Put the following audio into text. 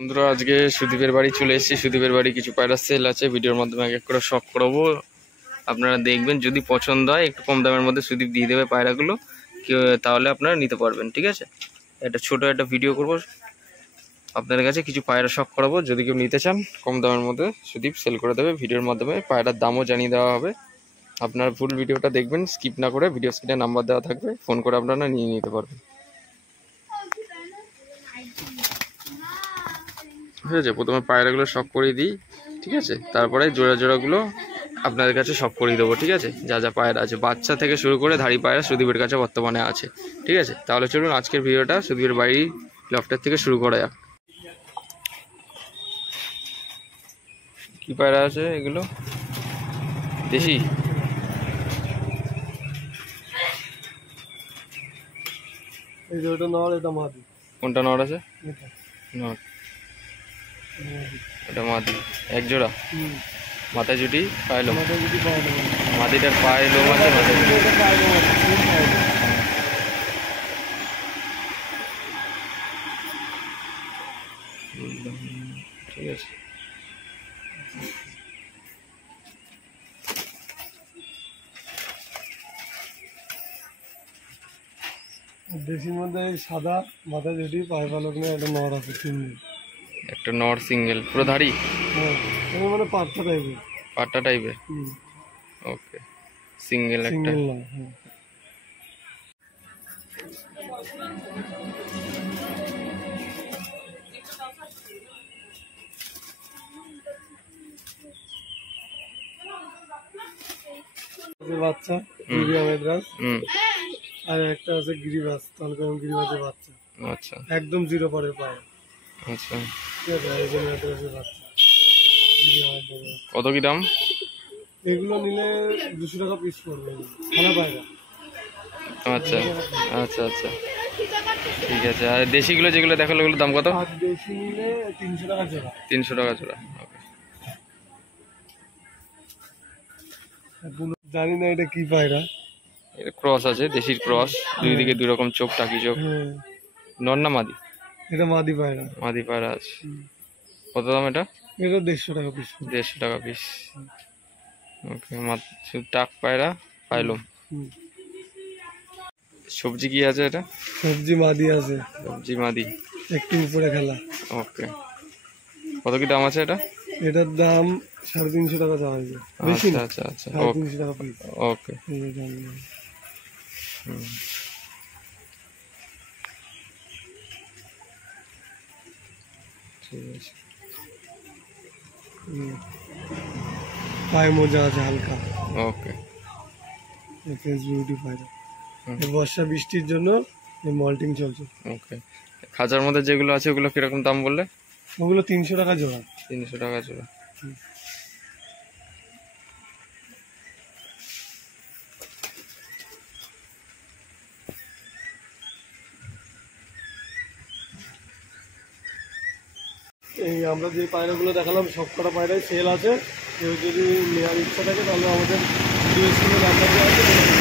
বন্ধুরা আজকে সুদীপের বাড়ি চলে এসেছি। সুদীপের বাড়ি কিছু পায়রা সেল আছে, ভিডিওর মাধ্যমে এক এক করে শখ করাবো। আপনারা দেখবেন, যদি পছন্দ হয় একটু কম দামের মধ্যে সুদীপ দিয়ে দেবে পায়রাগুলো, তাহলে আপনারা নিতে পারবেন। ঠিক আছে, একটা ছোট একটা ভিডিও করব, আপনাদের কাছে কিছু পায়রা শখ করাবো। যদি কেউ নিতে চান কম দামের মধ্যে সুদীপ সেল করে দেবে ভিডিওর মাধ্যমে। পায়রার দামও জানিয়ে দেওয়া হবে। আপনারা ফুল ভিডিওটা দেখবেন, স্কিপ না করে। ভিডিও স্ক্রিনে নাম্বার দেওয়া থাকবে, ফোন করে আপনারা নিয়ে নিতে পারবেন। ঠিক আছে, প্রথমে পায়রাগুলো শখ করিয়ে দিই। ঠিক আছে, তারপরে জোড়া জোড়াগুলো আপনাদের কাছে শখ করিয়ে দেবো। ঠিক আছে, যা যা পায়রা আছে বাচ্চা থেকে শুরু করে ধাড়ি পায়রা সুদীপের কাছে বর্তমানে আছে। ঠিক আছে, তাহলে চলুন আজকের ভিডিওটা সুদীপের বাড়ি লফটের থেকে শুরু করা যাক। কি পায়রা আছে এগুলো? দেশি? কোনটা নর আছে? নর, এটা মাদি। এক জোড়া মাথায় জুটি পাইলো, মাদিটার পায়ে লোম আছে। ঠিক আছে, দেশির মধ্যে সাদা মাথা জুটি পায়ে পালক নিয়ে একটা নর আছে, সিঙ্গেল। একটা নর সিঙ্গেল, পুরো ধাড়ি? হ্যাঁ, মানে পাট্টা টাইপের। পাট্টা টাইপের, ওকে। সিঙ্গেল একটা, সিঙ্গেল না। হ্যাঁ, বাচ্চা গিরিয়া মেদ্রাস, আর একটা আছে গিরিবাজ, তালকাম গিরিবাজের বাচ্চা। আচ্ছা, একদম জিরো পরের পায়ে। আচ্ছা, ঠিক আছে, এই মেদ্রাসের বাচ্চা। কত কি দাম? এগুলো নিলে 200 টাকা পিস পড়বে, সাদা পায়রা। আচ্ছা আচ্ছা আচ্ছা, ঠিক আছে। আর দেশিগুলো যেগুলো দেখালো ওগুলোর দাম কত? আর দেশি নিলে 300 টাকা জোড়া। 300 টাকা জোড়া, ওকে। জানি না এটা কি পায়রা। এটা ক্রস আছে, দেশির ক্রস, দুই দিকে দুই রকম চোখ, টাকি চোখ। নর না মাদি? এটা মাদি পায়রা। মাদি পায়রা আছে। কত দাম এটা? এটা 150 টাকা পিস। 150 টাকা পিস, ওকে। টাক পায়রা, পাইলম। সবজি কি আছে এটা? সবজি মাদি আছে, সবজি মাদি, একটু উপরে খেলা। ওকে। কত কি দাম আছে এটা? এটার দাম 350 টাকা দেওয়া হয়েছে। বেশি না, আচ্ছা আচ্ছা, 350 টাকা পিস, ওকে। ঠিক আছে, পায়ে মোজা আছে হালকা, ওকে। ফেস বিউটি পায়রা। বর্ষা বৃষ্টির জন্য মল্টিং চলছে। ওকে, খাঁচার মধ্যে যেগুলো আছে ওগুলো কিরকম দাম বললে? ওগুলো 300 টাকা জোড়া। 300 টাকা জোড়া, এই আমরা যে পায়রাগুলো দেখালাম সব কটা পায়রাই সেল আছে। কেউ যদি নেওয়ার ইচ্ছা থাকে তাহলে আমাদের ভিডিও স্ক্রিনে নাম্বার দেওয়া আছে।